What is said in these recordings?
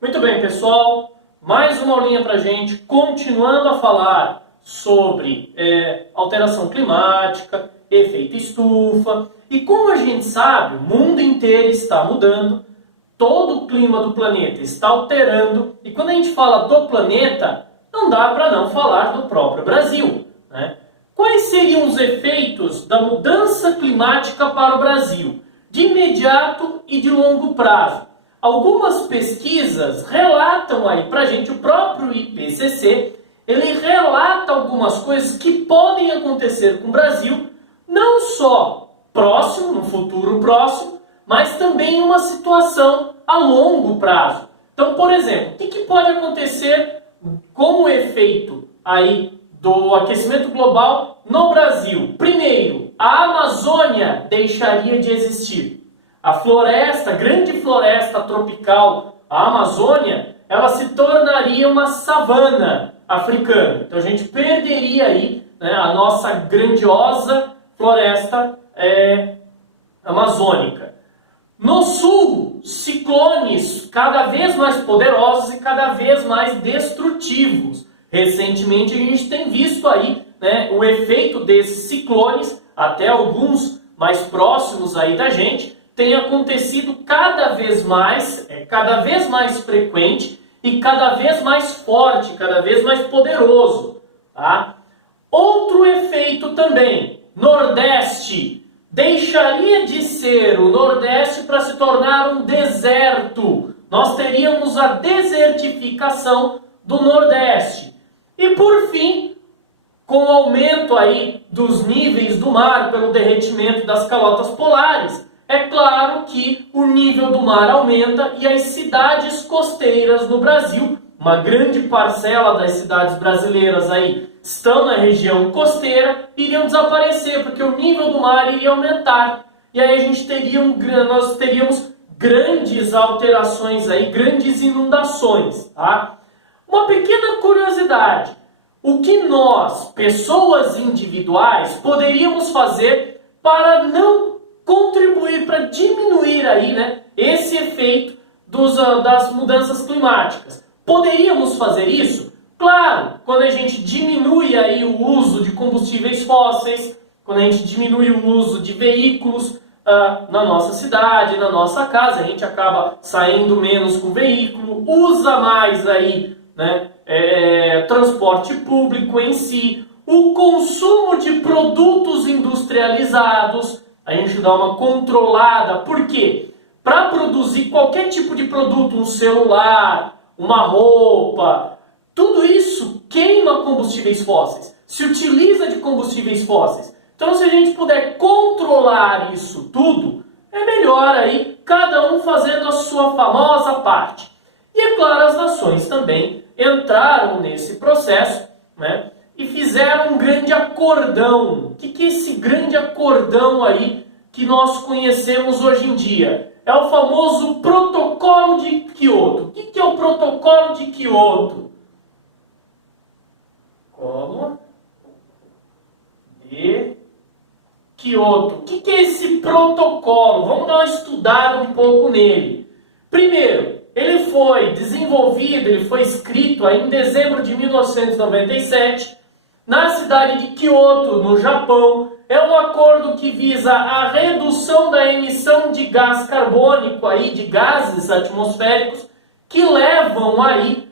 Muito bem, pessoal, mais uma aulinha para a gente, continuando a falar sobre alteração climática, efeito estufa. E como a gente sabe, o mundo inteiro está mudando, todo o clima do planeta está alterando, e quando a gente fala do planeta, não dá para não falar do próprio Brasil, né? Quais seriam os efeitos da mudança climática para o Brasil, de imediato e de longo prazo? Algumas pesquisas relatam aí pra gente, o próprio IPCC, ele relata algumas coisas que podem acontecer com o Brasil, não só próximo, no futuro próximo, mas também em uma situação a longo prazo. Então, por exemplo, o que pode acontecer com o efeito aí do aquecimento global no Brasil? Primeiro, a Amazônia deixaria de existir. A floresta, a grande floresta tropical, a Amazônia, ela se tornaria uma savana africana. Então a gente perderia aí, né, a nossa grandiosa floresta amazônica. No sul, ciclones cada vez mais poderosos e cada vez mais destrutivos. Recentemente a gente tem visto aí, né, o efeito desses ciclones, até alguns mais próximos aí da gente, tem acontecido cada vez mais frequente e cada vez mais forte, cada vez mais poderoso. Tá? Outro efeito também, Nordeste. Deixaria de ser o Nordeste para se tornar um deserto. Nós teríamos a desertificação do Nordeste. E por fim, com o aumento aí dos níveis do mar pelo derretimento das calotas polares, é claro que o nível do mar aumenta e as cidades costeiras no Brasil, uma grande parcela das cidades brasileiras aí estão na região costeira, iriam desaparecer, porque o nível do mar iria aumentar. E aí nós teríamos grandes alterações aí, grandes inundações. Tá? Uma pequena curiosidade, o que nós, pessoas individuais, poderíamos fazer para não contribuir para diminuir aí, né, esse efeito das mudanças climáticas? Poderíamos fazer isso? Claro, quando a gente diminui aí o uso de combustíveis fósseis, quando a gente diminui o uso de veículos na nossa cidade, na nossa casa, a gente acaba saindo menos com o veículo, usa mais aí, né, transporte público em si, o consumo de produtos industrializados, a gente dá uma controlada. Por quê? Para produzir qualquer tipo de produto, um celular, uma roupa, tudo isso queima combustíveis fósseis, se utiliza de combustíveis fósseis. Então, se a gente puder controlar isso tudo, é melhor aí cada um fazendo a sua famosa parte. E é claro, as nações também entraram nesse processo, né? E fizeram um grande acordão. O que é esse grande acordão aí que nós conhecemos hoje em dia? É o famoso Protocolo de Kyoto. O que é o Protocolo de Kyoto? Protocolo de Kyoto. O que é esse protocolo? Vamos dar uma estudada um pouco nele. Primeiro, ele foi desenvolvido, ele foi escrito aí em dezembro de 1997, na cidade de Kyoto, no Japão. É um acordo que visa a redução da emissão de gás carbônico, aí, de gases atmosféricos, que levam aí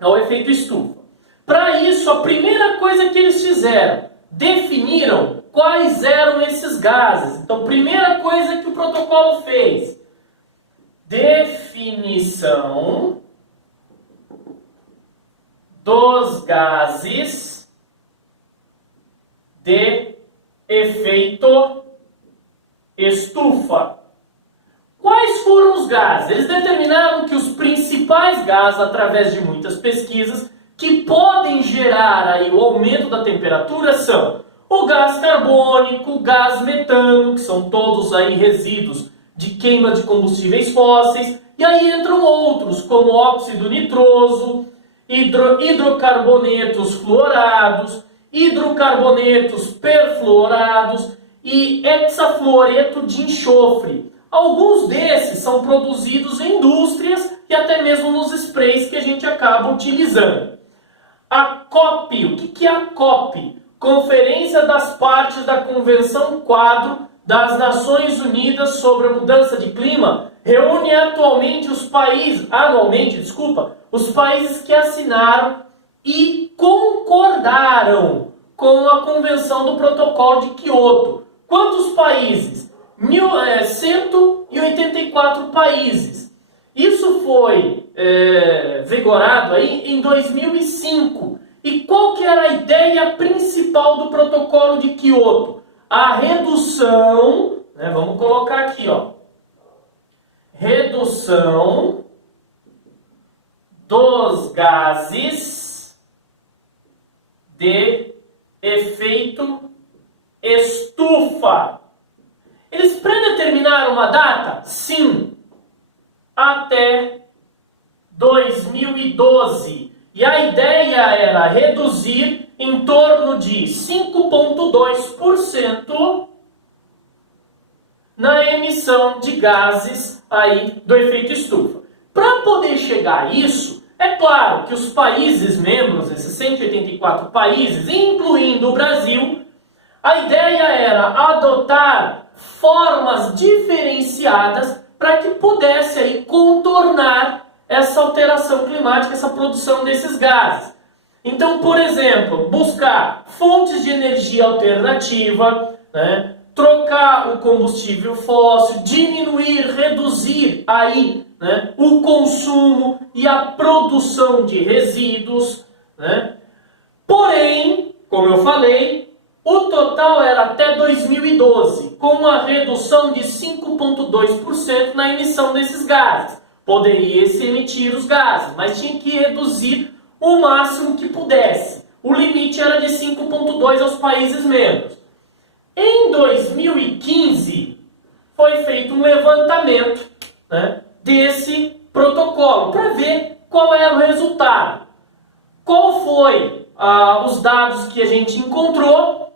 ao efeito estufa. Para isso, a primeira coisa que eles fizeram, definiram quais eram esses gases. Então, primeira coisa que o protocolo fez, definição dos gases de efeito estufa. Quais foram os gases? Eles determinaram que os principais gases, através de muitas pesquisas, que podem gerar aí o aumento da temperatura são o gás carbônico, o gás metano, que são todos aí resíduos de queima de combustíveis fósseis, e aí entram outros, como óxido nitroso, hidrocarbonetos fluorados, hidrocarbonetos perfluorados e hexafluoreto de enxofre. Alguns desses são produzidos em indústrias e até mesmo nos sprays que a gente acaba utilizando. A COP, o que é a COP? Conferência das Partes da Convenção Quadro das Nações Unidas sobre a Mudança de Clima, reúne atualmente os países que assinaram e concordaram com a Convenção do Protocolo de Kyoto. Quantos países? 184 países. Isso foi vigorado aí em 2005. E qual que era a ideia principal do Protocolo de Kyoto? A redução, vamos colocar aqui, ó, redução dos gases de efeito estufa. Eles predeterminaram uma data? Sim, até 2012. E a ideia era reduzir em torno de 5,2% na emissão de gases aí do efeito estufa. Para poder chegar a isso, é claro que os países membros, esses 184 países, incluindo o Brasil, a ideia era adotar formas diferenciadas para que pudesse aí contornar essa alteração climática, essa produção desses gases. Então, por exemplo, buscar fontes de energia alternativa, trocar o combustível fóssil, diminuir, reduzir aí o consumo e a produção de resíduos. Porém, como eu falei, o total era até 2012, com uma redução de 5,2% na emissão desses gases. Poderia se emitir os gases, mas tinha que reduzir o máximo que pudesse. O limite era de 5,2% aos países membros. Em 2015, foi feito um levantamento desse protocolo para ver qual era o resultado. Qual foi os dados que a gente encontrou?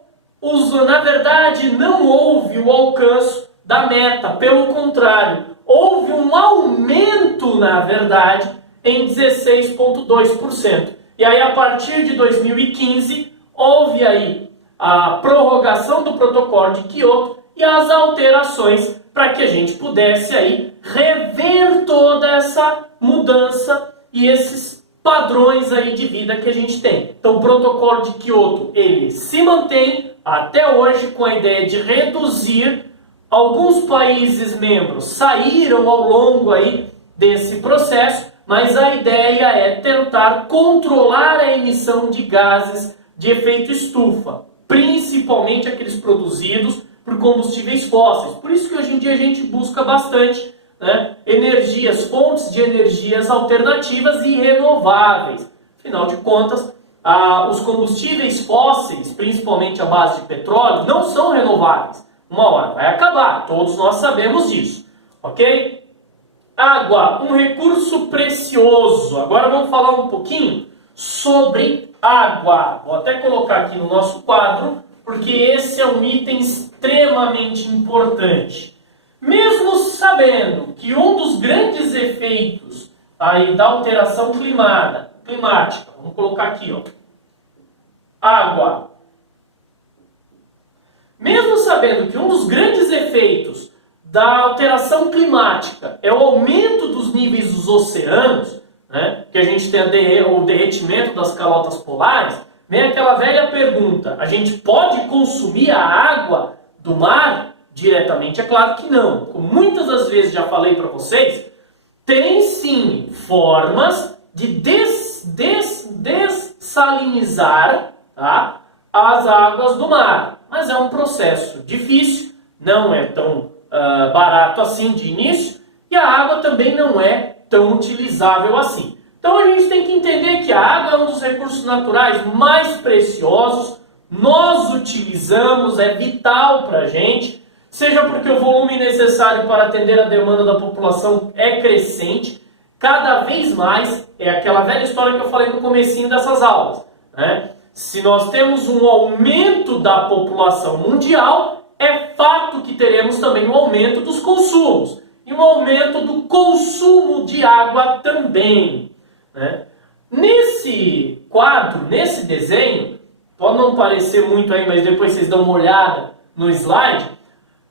Na verdade, não houve o alcance da meta, pelo contrário, houve um aumento, na verdade, em 16,2%. E aí, a partir de 2015, houve aí a prorrogação do protocolo de Kyoto e as alterações para que a gente pudesse aí rever toda essa mudança e esses padrões aí de vida que a gente tem. Então, o protocolo de Kyoto, ele se mantém até hoje com a ideia de reduzir. Alguns países membros saíram ao longo aí desse processo, mas a ideia é tentar controlar a emissão de gases de efeito estufa, principalmente aqueles produzidos por combustíveis fósseis. Por isso que hoje em dia a gente busca bastante fontes de energias alternativas e renováveis. Afinal de contas, os combustíveis fósseis, principalmente a base de petróleo, não são renováveis. Uma hora vai acabar, todos nós sabemos disso, ok? Água, um recurso precioso. Agora vamos falar um pouquinho sobre água. Vou até colocar aqui no nosso quadro, porque esse é um item extremamente importante. Mesmo sabendo que um dos grandes efeitos aí da alteração climática, vamos colocar aqui, ó, água. Mesmo sabendo que um dos grandes efeitos da alteração climática é o aumento dos níveis dos oceanos, que a gente tem o derretimento das calotas polares, vem aquela velha pergunta: a gente pode consumir a água do mar diretamente? É claro que não. Como muitas das vezes já falei para vocês, tem sim formas de dessalinizar as águas do mar. Mas é um processo difícil, não é tão barato assim de início, e a água também não é tão utilizável assim. Então a gente tem que entender que a água é um dos recursos naturais mais preciosos, nós utilizamos, é vital para a gente, seja porque o volume necessário para atender a demanda da população é crescente, cada vez mais, é aquela velha história que eu falei no comecinho dessas aulas, Se nós temos um aumento da população mundial, é fato que teremos também um aumento dos consumos e um aumento do consumo de água também, né? Nesse quadro, nesse desenho, pode não parecer muito aí, mas depois vocês dão uma olhada no slide,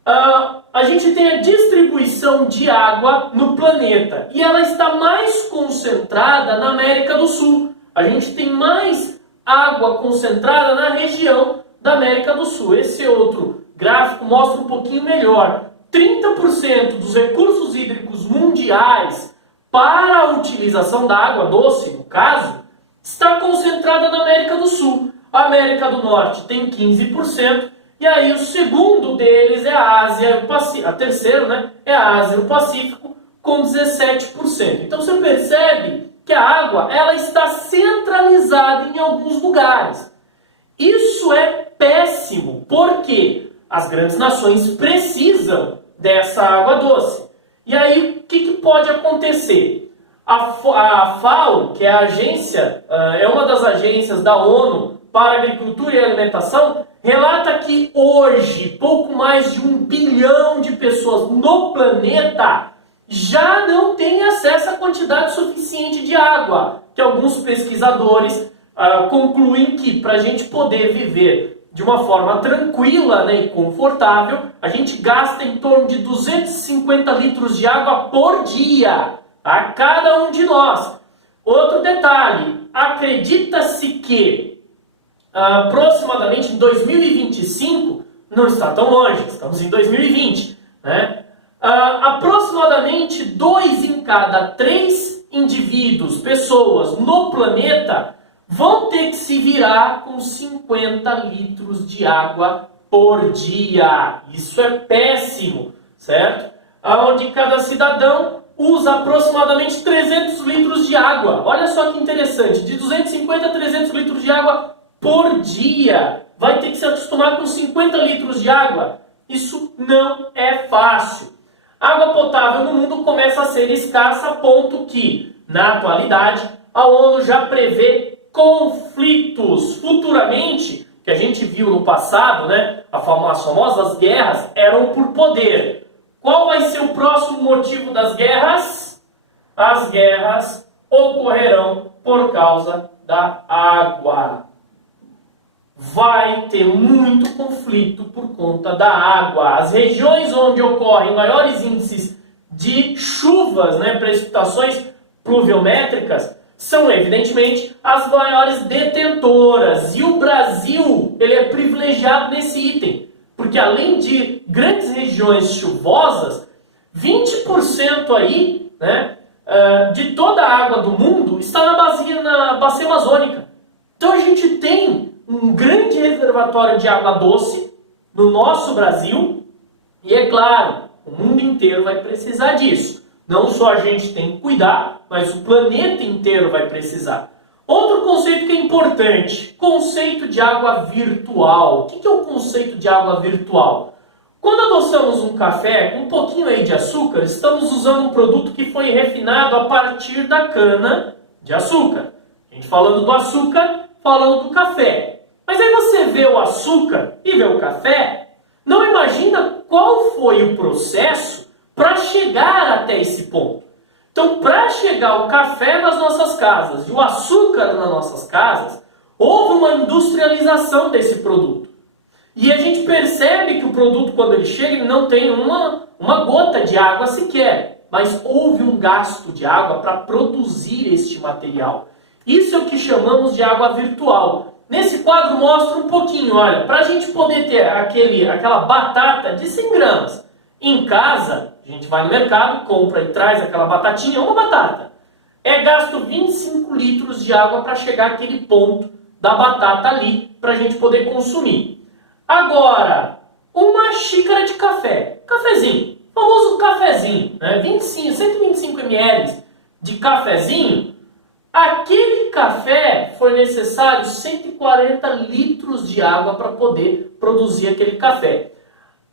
a gente tem a distribuição de água no planeta e ela está mais concentrada na América do Sul. A gente tem mais água concentrada na região da América do Sul. Esse outro gráfico mostra um pouquinho melhor. 30% dos recursos hídricos mundiais para a utilização da água doce, no caso, está concentrada na América do Sul. A América do Norte tem 15%, e aí o segundo deles é a Ásia e o Pacífico. A terceira, né, é a Ásia e o Pacífico, com 17%. Então você percebe que a água ela está centralizada em alguns lugares. Isso é péssimo, porque as grandes nações precisam dessa água doce. E aí, o que pode acontecer? A FAO, que é a agência, é uma das agências da ONU para a Agricultura e Alimentação, relata que hoje, pouco mais de 1 bilhão de pessoas no planeta já não têm acesso à quantidade suficiente de água, que alguns pesquisadores concluem que para a gente poder viver de uma forma tranquila, né, e confortável, a gente gasta em torno de 250 litros de água por dia, a cada um de nós. Outro detalhe, acredita-se que aproximadamente em 2025, não está tão longe, estamos em 2020, né? Aproximadamente 2 em cada 3 indivíduos, pessoas no planeta, vão ter que se virar com 50 litros de água por dia. Isso é péssimo, certo? Onde cada cidadão usa aproximadamente 300 litros de água. Olha só que interessante, de 250 a 300 litros de água por dia. Vai ter que se acostumar com 50 litros de água. Isso não é fácil. A água potável no mundo começa a ser escassa, a ponto que, na atualidade, a ONU já prevê conflitos futuramente, que a gente viu no passado, né? As famosas guerras eram por poder. Qual vai ser o próximo motivo das guerras? As guerras ocorrerão por causa da água. Vai ter muito conflito por conta da água. As regiões onde ocorrem maiores índices de chuvas, né, precipitações pluviométricas, são evidentemente as maiores detentoras. E o Brasil, ele é privilegiado nesse item, porque além de grandes regiões chuvosas, 20% aí, né, de toda a água do mundo está na bacia amazônica. Então a gente tem um grande reservatório de água doce no nosso Brasil, e é claro, o mundo inteiro vai precisar disso. Não só a gente tem que cuidar, mas o planeta inteiro vai precisar. Outro conceito que é importante, conceito de água virtual. O que é o conceito de água virtual? Quando adoçamos um café com um pouquinho aí de açúcar, estamos usando um produto que foi refinado a partir da cana de açúcar. A gente falando do açúcar, falando do café. Mas aí você vê o açúcar e vê o café, não imagina qual foi o processo para chegar até esse ponto. Então, para chegar o café nas nossas casas e o açúcar nas nossas casas, houve uma industrialização desse produto. E a gente percebe que o produto, quando ele chega, ele não tem uma gota de água sequer. Mas houve um gasto de água para produzir este material. Isso é o que chamamos de água virtual. Nesse quadro mostra um pouquinho, olha, para a gente poder ter aquela batata de 100 gramas em casa, a gente vai no mercado, compra e traz aquela batatinha, uma batata. É gasto 25 litros de água para chegar àquele ponto da batata ali, para a gente poder consumir. Agora, uma xícara de café, cafezinho, famoso cafezinho, né? 125 ml de cafezinho. Aquele café foi necessário 140 litros de água para poder produzir aquele café.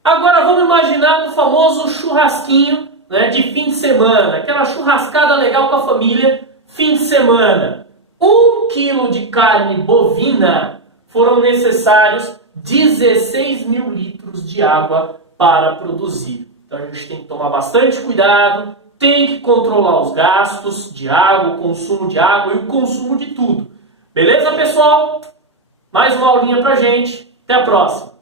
Agora vamos imaginar no famoso churrasquinho, né, de fim de semana, aquela churrascada legal com a família, fim de semana. 1 quilo de carne bovina foram necessários 16 mil litros de água para produzir. Então a gente tem que tomar bastante cuidado, tem que controlar os gastos de água, o consumo de água e o consumo de tudo. Beleza, pessoal? Mais uma aulinha pra gente. Até a próxima!